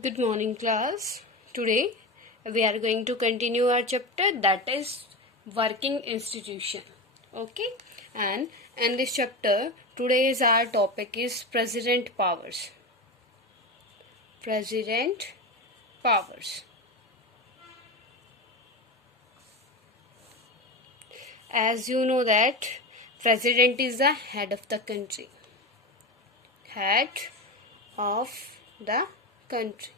Good morning, class. Today we are going to continue our chapter, that is working institution. Okay, and in this chapter, today's our topic is president powers. President powers. As you know that president is the head of the country. Head of the country.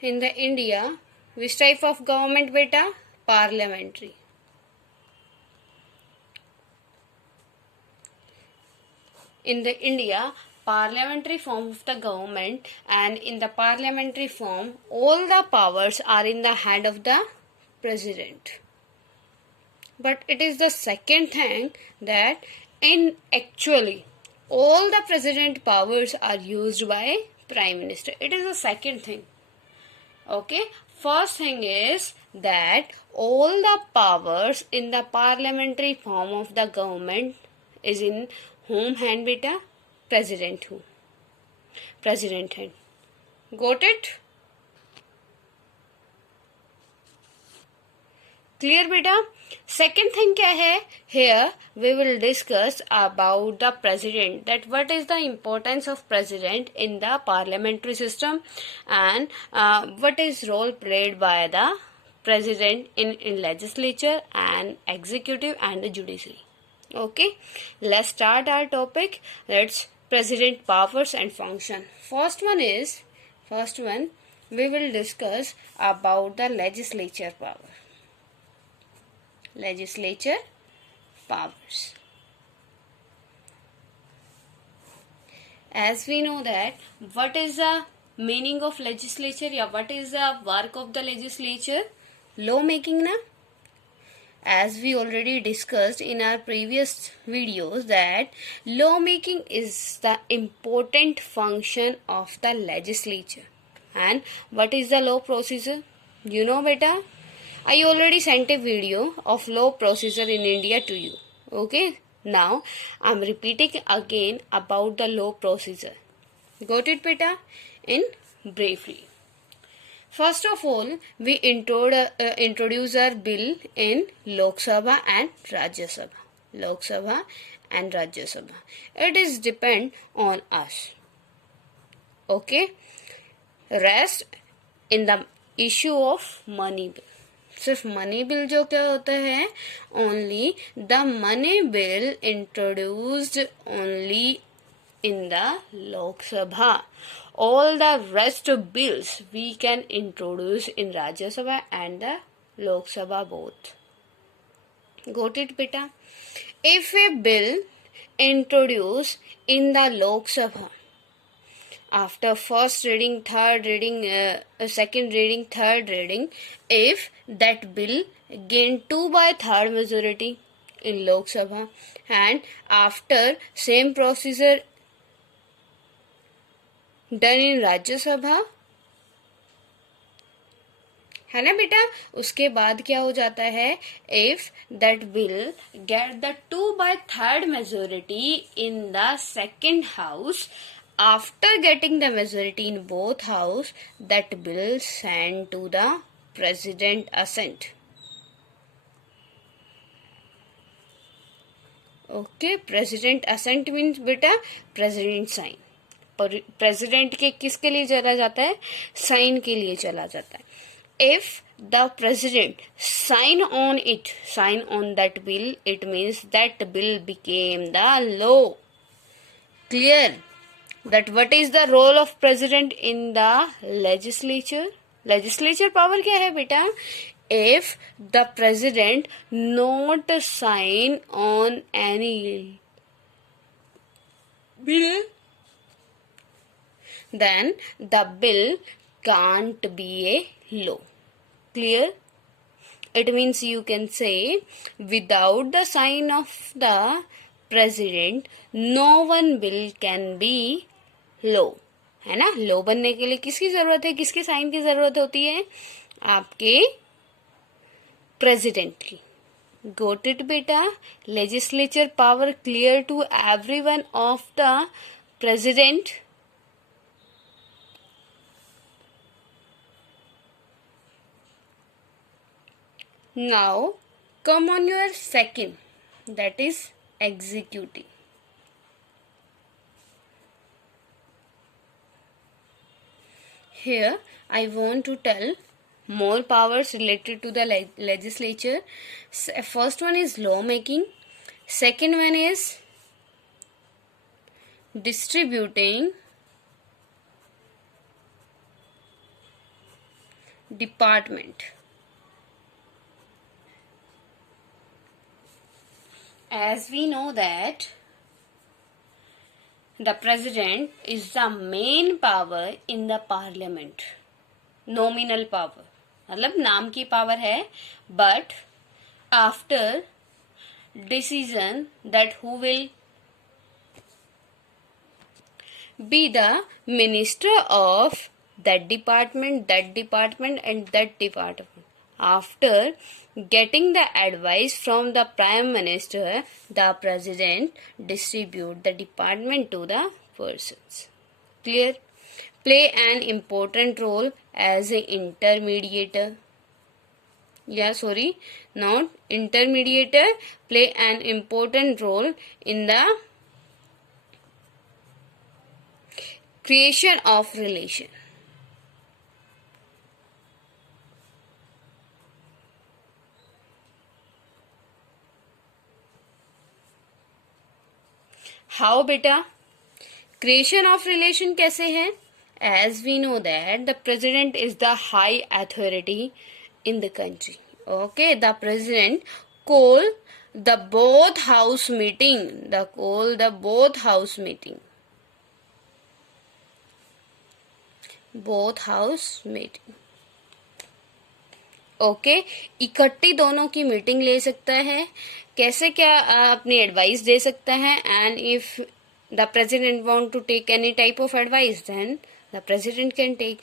In the India, which type of government beta? Parliamentary. In the India, parliamentary form of the government, and in the parliamentary form, all the powers are in the hand of the president. But it is the second thing that in actually all the president powers are used by prime minister. It is the second thing. Okay, first thing is that all the powers in the parliamentary form of the government is in whom hand beta? President who? President hand. Got it? Clear beta? Second thing क्या है? Here we will discuss about the president, that what is the importance of president in the parliamentary system and what is role played by the president in legislature and executive and the judiciary. Okay, let's start our topic. Let's president powers and function. First one we will discuss about the legislature power. Legislature powers. As we know that what is the meaning of legislature, या what is the work of the legislature? Law making na? As we already discussed in our previous videos that law making is the important function of the legislature. And what is the law procedure? You know beta? I already sent a video of law procedure in India to you. Okay? Now, I am repeating again about the law procedure. Got it, beta? In briefly. First of all, we introduce our bill in Lok Sabha and Rajya Sabha. Lok Sabha and Rajya Sabha. It is depend on us. Okay? Rest in the issue of money bill. सिर्फ money bill जो क्या होता है, only the money bill introduced only in the Lok Sabha. All the rest bills we can introduce in Rajya Sabha and the Lok Sabha both. Got it, beta? If a bill introduced in the Lok Sabha after first reading, third reading, second reading, third reading, if that bill gained 2/3 majority in Lok Sabha and after same procedure done in Rajya Sabha, है ना बेटा, उसके बाद क्या हो जाता है, if that bill get the 2/3 majority in the second house, after getting the majority in both house, that bill sent to the president assent. Okay, president assent means बेटा president sign. प्रेसिडेंट के किसके लिए चला जाता है, sign के लिए चला जाता है. If the president sign on that bill, it means that bill became the law. Clear? That what is the role of president in the legislature. Legislature power क्या है बेटा, if the president not sign on any bill, then the bill can't be a law. Clear? It means you can say without the sign of the president no one bill can be law. है ना? law बनने के लिए किसकी जरूरत है, किसके sign की जरूरत होती है, आपके प्रेसिडेंट की. Got it beta? Legislature power clear to everyone of the president. Now come on your second, that is executive. Here I want to tell more powers related to the legislature. First one is lawmaking, second one is distributing, department. As we know that the president is the main power in the parliament. Nominal power मतलब नाम की power है, but after decision that who will be the minister of that department and that department. After getting the advice from the prime minister, the president distribute the department to the persons. Clear? Play an important role as an intermediator. Not intermediator. Play an important role in the creation of relation. How beta? Creation of relation कैसे है? As we know that the president is the high authority in the country. Okay, the president call the both house meeting. Both house meeting. Okay इकट्ठी दोनों की meeting ले सकता है. कैसे क्या अपनी एडवाइस दे सकता है. And if the president want to take any type of advice then the president can take,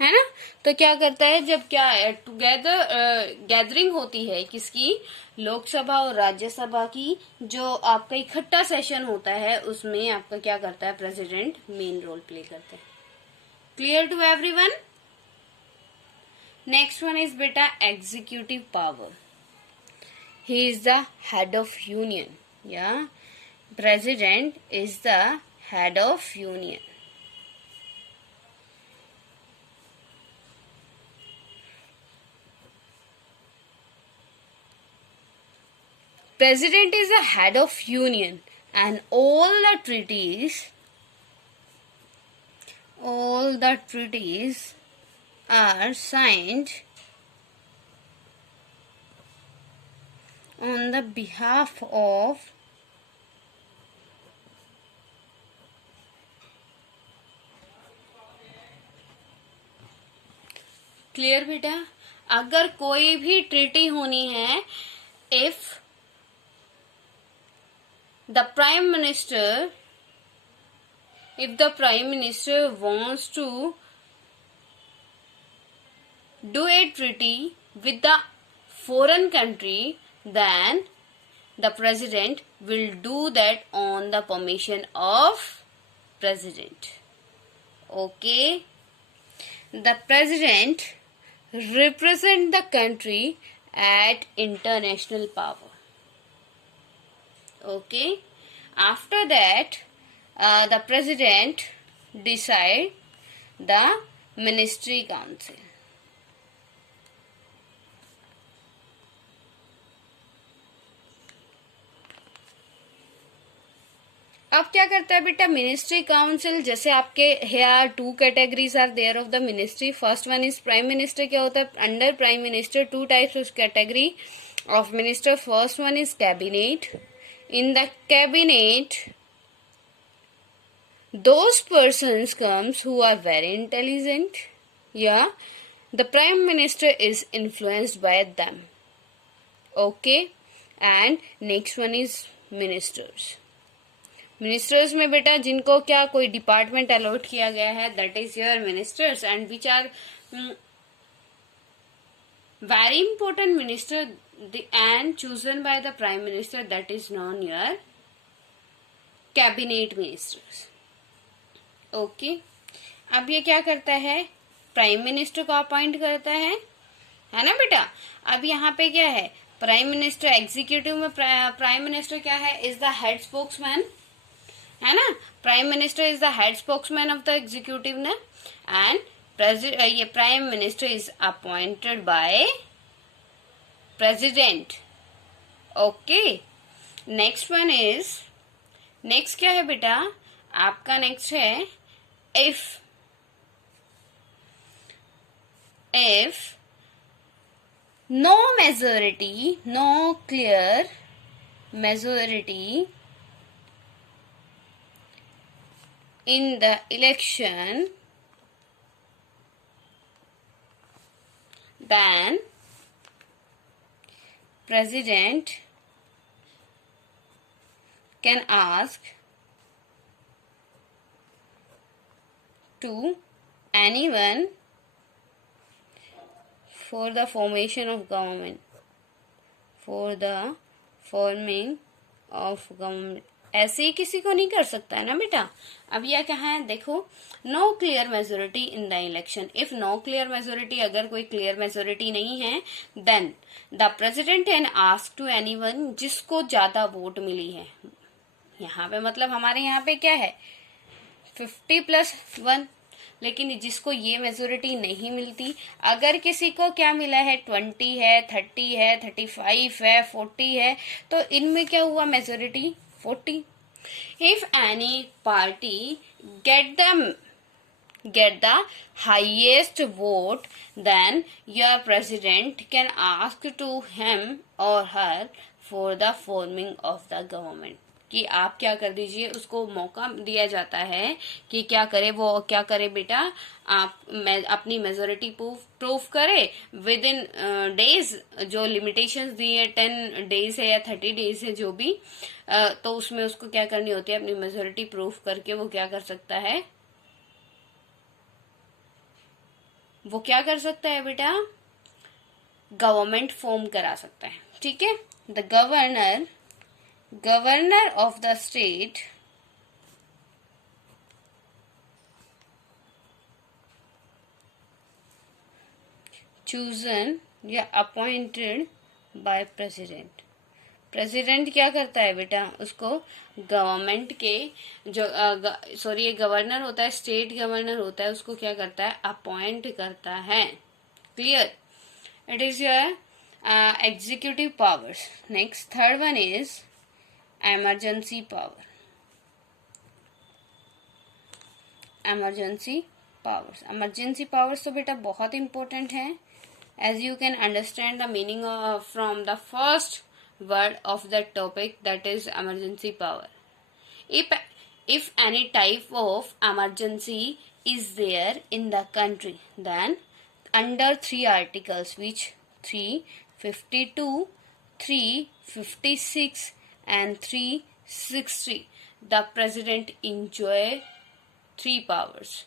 है ना. तो क्या करता है, जब क्या टुगेदर गैदरिंग होती है किसकी, लोकसभा और राज्यसभा की, जो आपका इकट्ठा सेशन होता है, उसमें आपका क्या करता है, प्रेसिडेंट मेन रोल प्ले करता है. Clear to everyone. Next one is beta executive power. He is the head of union. Yeah, president is the head of union. President is the head of union, and all the treaties are signed on the behalf of clear बेटा. अगर कोई भी treaty होनी है, if the prime minister wants to do a treaty with the foreign country, then the president will do that on the permission of president. Okay, the president represent the country at international power. Okay, after that the president decide the ministry council. अब क्या करता है बेटा, ministry council. जैसे आपके here 2 categories are there of the ministry. First one is prime minister. क्या होता है, under prime minister 2 types of category of minister. First one is cabinet. In the cabinet those persons comes who are very intelligent. Yeah, the prime minister is influenced by them. Okay, and next one is ministers. Ministers में बेटा जिनको क्या कोई department allot किया गया है, that is your ministers, and which are very important minister and chosen by the prime minister, that is non your cabinet ministers. Okay, अब ये क्या करता है, प्राइम मिनिस्टर को अपॉइंट करता है है ना बेटा। अब यहाँ पे क्या है, प्राइम मिनिस्टर, एग्जीक्यूटिव में प्राइम मिनिस्टर क्या है, इज द हेड स्पोक्समैन, है ना। Prime minister is the head spokesman of the executive ने, एंड ये prime minister is appointed by president. Okay, next one is, next क्या है बेटा, आपका नेक्स्ट है if no majority, no clear majority in the election, then president can ask to anyone for the formation of government, for the forming of government। ऐसे ही किसी को नहीं कर सकता है ना बेटा। अब यह क्या है, देखो, no clear majority in the election, if no clear majority, अगर कोई क्लियर मेजोरिटी नहीं है, then the president can ask to anyone, जिसको ज्यादा वोट मिली है। यहाँ पे मतलब हमारे यहाँ पे क्या है 50+1, लेकिन जिसको ये मेजोरिटी नहीं मिलती, अगर किसी को क्या मिला है 20 है, 30 है, 35 है, 40 है, तो इनमें क्या हुआ majority 40। If any party get the highest vote, then your president can ask to him or her for the forming of the government, कि आप क्या कर दीजिए, उसको मौका दिया जाता है कि क्या करे, वो क्या करे बेटा, आप अपनी मेजोरिटी प्रूफ करे विद इन डेज, जो लिमिटेशंस दी है 10 डेज है या 30 डेज है जो भी, तो उसमें उसको क्या करनी होती है, अपनी मेजोरिटी प्रूफ करके वो क्या कर सकता है, वो क्या कर सकता है बेटा, गवर्नमेंट फॉर्म करा सकता है। ठीक है, the governor of the state chosen या appointed by president। प्रेसिडेंट क्या करता है बेटा, उसको गवर्नमेंट के जो ये गवर्नर होता है, स्टेट गवर्नर होता है, उसको क्या करता है, अपॉइंट करता है। Clear, it is your executive powers. Next third one is emergency power। emergency powers तो बेटा बहुत इंपॉर्टेंट है, as you can understand the meaning of from the first word of the topic, that is emergency power। if any type of emergency is there in the country, then under 3 articles, which 352, 356 and 360, the president enjoy 3 powers,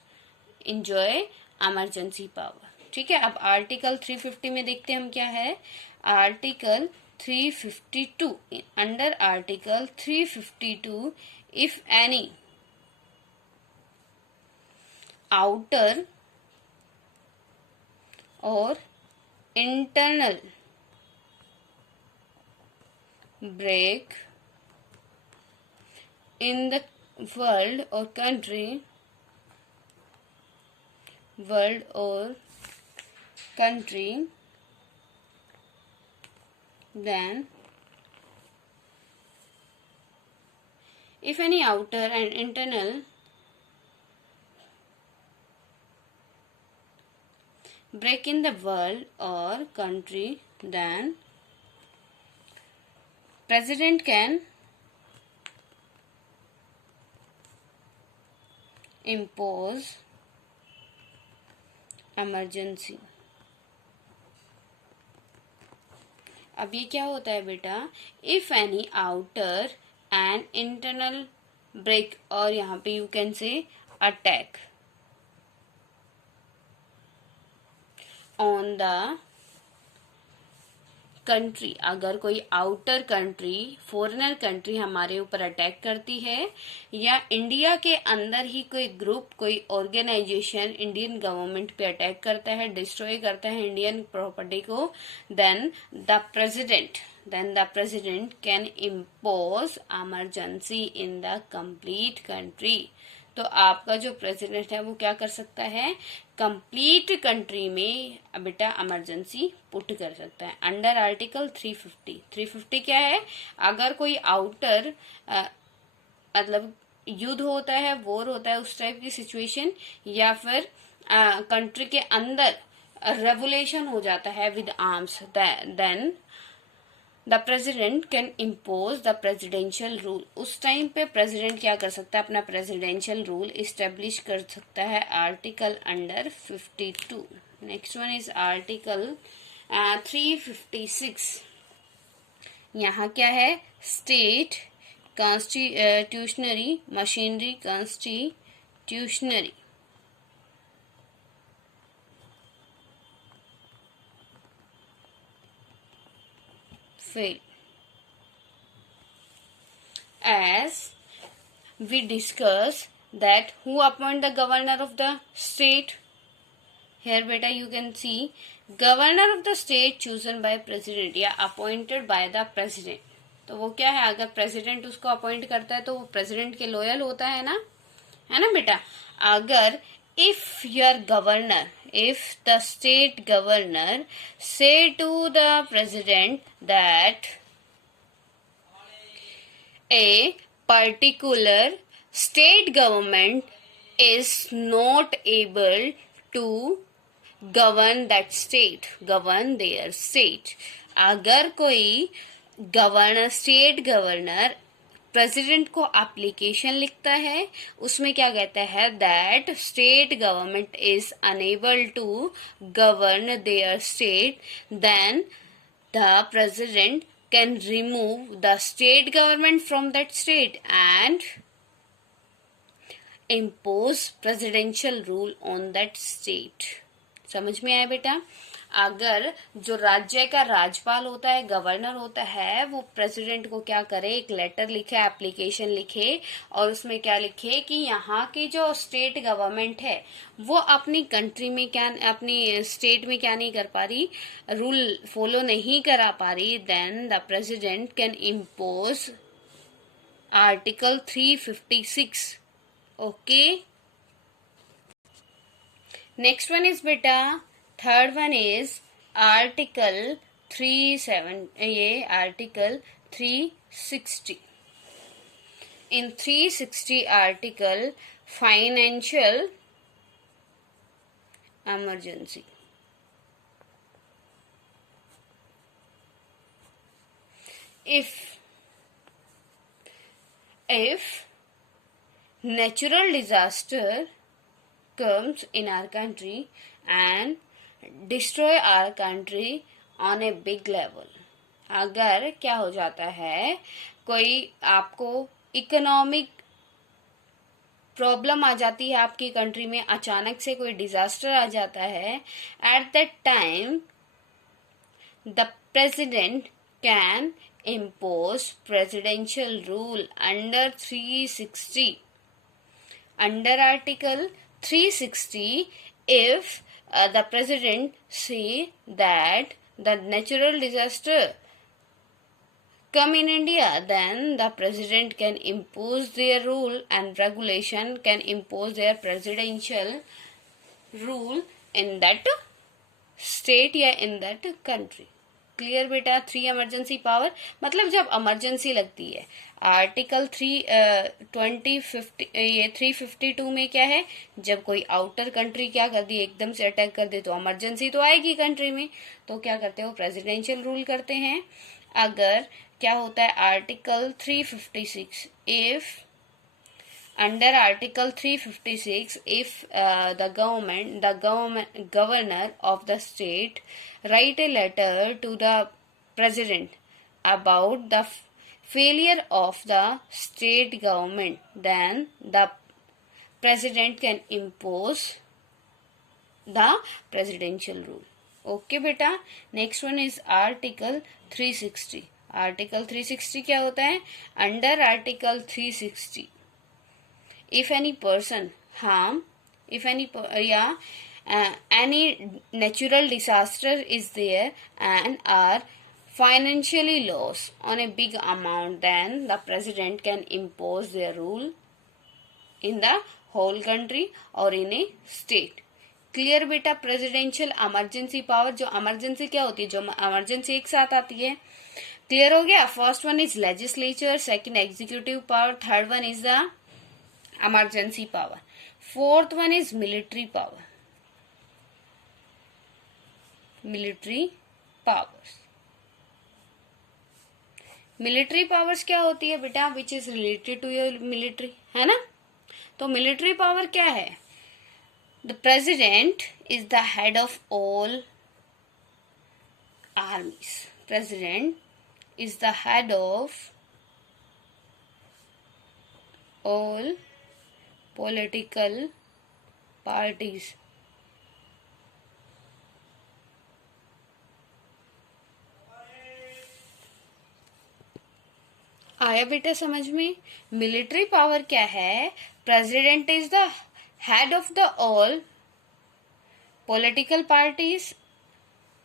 enjoy emergency power। ठीक है, अब article 350 में देखते हैं हम क्या है, article 352, under article 352, if any outer or internal break in the world or country, then if any outer and internal break in the world or country, then president can impose emergency। अब ये क्या होता है बेटा, if any outer and internal break, और यहाँ पे you can say attack on the country, अगर कोई आउटर कंट्री, फॉरेनर कंट्री हमारे ऊपर अटैक करती है, या इंडिया के अंदर ही कोई ग्रुप, कोई ऑर्गेनाइजेशन इंडियन गवर्नमेंट पे अटैक करता है, डिस्ट्रॉय करता है इंडियन प्रॉपर्टी को, then the president can impose emergency in the complete country. तो आपका जो प्रेसिडेंट है वो क्या कर सकता है, कंप्लीट कंट्री में बेटा इमरजेंसी पुट कर सकता है अंडर आर्टिकल 350 क्या है, अगर कोई आउटर मतलब युद्ध होता है, वॉर होता है, उस टाइप की सिचुएशन, या फिर कंट्री के अंदर रेवोल्यूशन हो जाता है with arms, then the president can impose the presidential rule. उस टाइम पे प्रेसिडेंट क्या कर सकता है, अपना प्रेसिडेंशियल रूल इस्टेब्लिश कर सकता है article under 52. Next one is article 356. यहाँ क्या है, state constitutionary machinery, constitutionary fail. As we discuss that who appoint the governor of the state, here beta you can see governor of the state chosen by president या appointed by the president. तो वो क्या है, अगर president उसको appoint करता है तो वो प्रेसिडेंट के लॉयल होता है ना बेटा. अगर if your governor, if the state governor say to the president that a particular state government is not able to govern that state, govern their state, अगर कोई गवर्नर, स्टेट गवर्नर प्रेसिडेंट को application लिखता है, उसमें क्या कहता है, that state government is unable to govern their state, then the president can remove the state government from that state and impose presidential rule on that state. समझ में आया बेटा. अगर जो राज्य का राज्यपाल होता है, गवर्नर होता है, वो प्रेसिडेंट को क्या करे, एक लेटर लिखे, एप्लीकेशन लिखे, और उसमें क्या लिखे कि यहाँ की जो स्टेट गवर्नमेंट है वो अपनी कंट्री में क्या, अपनी स्टेट में क्या नहीं कर पा रही, रूल फॉलो नहीं करा पा रही, then the president can impose article 356. Okay, next one is बेटा, third one is article 360. In 360 article financial emergency. If natural disaster comes in our country and destroy our country on a big level, अगर क्या हो जाता है, कोई आपको economic problem आ जाती है आपकी कंट्री में, अचानक से कोई डिजास्टर आ जाता है, at that time the president can impose presidential rule under 360. Under article 360, if the president say that the natural disaster come in India, then the president can impose their rule and regulation, can impose their presidential rule in that state या in that country. Clear बेटा. 3 emergency power मतलब जब emergency लगती है, article 352 में क्या है, जब कोई आउटर कंट्री क्या कर दी, एकदम से अटैक कर दे, तो इमरजेंसी तो आएगी कंट्री में, तो क्या करते हो, प्रेसिडेंशियल रूल करते हैं. अगर क्या होता है, article 356, if under article 356, if the governor of the state write a letter to the president about the failure of the state government, then the president can impose the presidential rule. Okay बेटा, next one is article 360. Article 360 क्या होता है? Under article 360 if any person harm, if any any natural disaster is there and are financially lost on a big amount, then the president can impose their rule in the whole country or in a state. Clear बेटा? Presidential emergency power, जो emergency क्या होती है, जो emergency एक साथ आती है. क्लियर हो गया? First one is legislature, second executive power, third one is the emergency power, fourth one is military power. military powers military powers क्या होती है बेटा? which is related to your military, है ना? तो military power क्या है? the president is the head of all armies. president is the head of all political parties. आया बेटा समझ में? मिलिट्री पावर क्या है? President is the head of the all political parties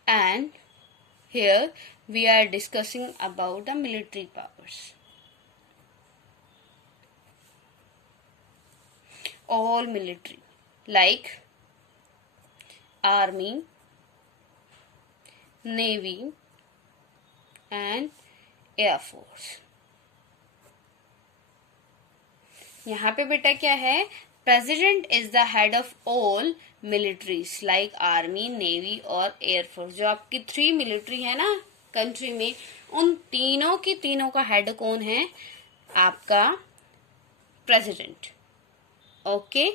and here we are discussing about the military powers. all military like army, navy and air force. यहाँ पे बेटा क्या है? President is the head of all militaries like army, navy और air force. जो आपकी 3 military है ना कंट्री में, उन तीनों की तीनों का हेड कौन है? आपका प्रेसिडेंट. ओके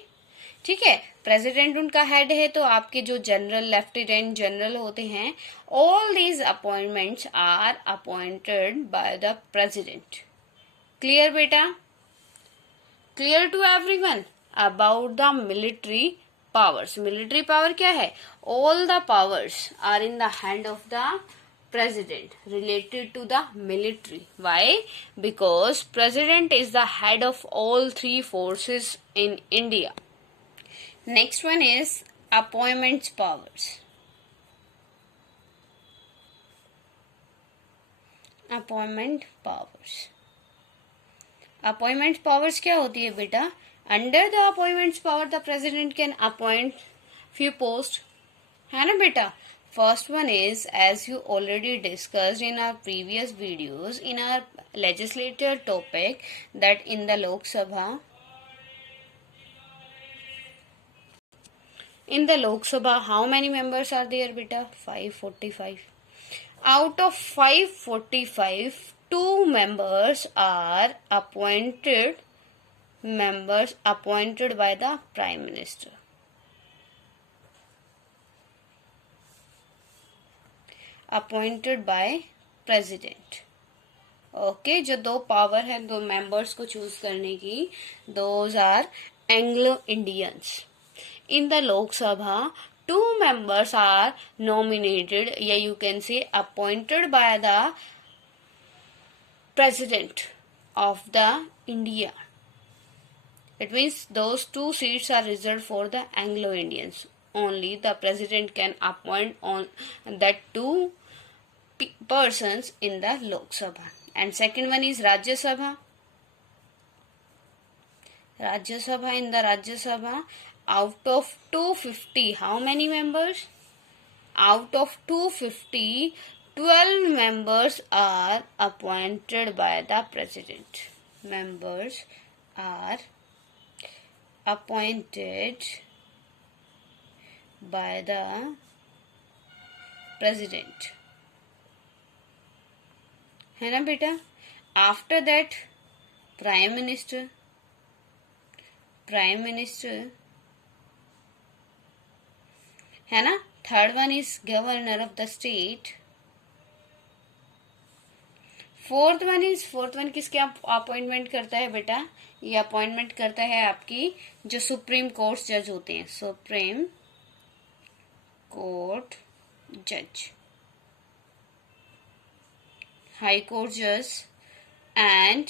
ठीक है, प्रेसिडेंट उनका हेड है. तो आपके जो जनरल, लेफ्टिनेंट जनरल होते हैं, all these appointments are appointed by the president. Clear बेटा? Clear to everyone about the military powers. Military power क्या है? All the powers are in the hand of the president related to the military. Why? Because president is the head of all 3 forces in India. Next one is appointments powers. Appointment powers. Appointment powers क्या होती है बेटा? Under the appointments power the president can appoint few posts, है ना बेटा? First one is, as you already discussed in our previous videos, in our legislature topic, that in the Lok Sabha, how many members are there beta? 545. Out of 545, 2 members are appointed by the Prime Minister. Appointed by president. Okay, जो 2 power है 2 members को choose करने की, those are Anglo Indians. In the Lok Sabha 2 members are nominated, या you can say appointed by the president of the India. It means those 2 seats are reserved for the Anglo Indians. Only the president can appoint on that 2 persons in the Lok Sabha. And second one is Rajya Sabha. Rajya Sabha, in the Rajya Sabha, out of 250, how many members? Out of 250, 12 members are appointed by the president. Members are appointed by the president, है ना बेटा? After that prime minister है ना. Third one is governor of the state. Fourth one किसके appointment करता है बेटा? ये अपॉइंटमेंट करता है आपकी जो सुप्रीम कोर्ट जज होते हैं. Supreme court judge, high court judge and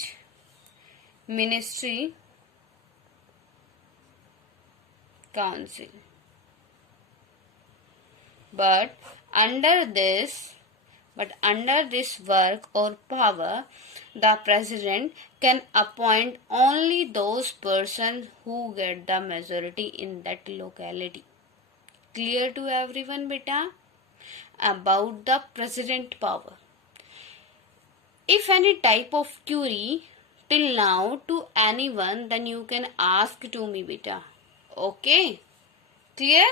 ministry council. But under this work or power, the president can appoint only those persons who get the majority in that locality. Clear to everyone, beta? About the president power. If any type of query till now to anyone, then you can ask to me, beta. Okay? Clear?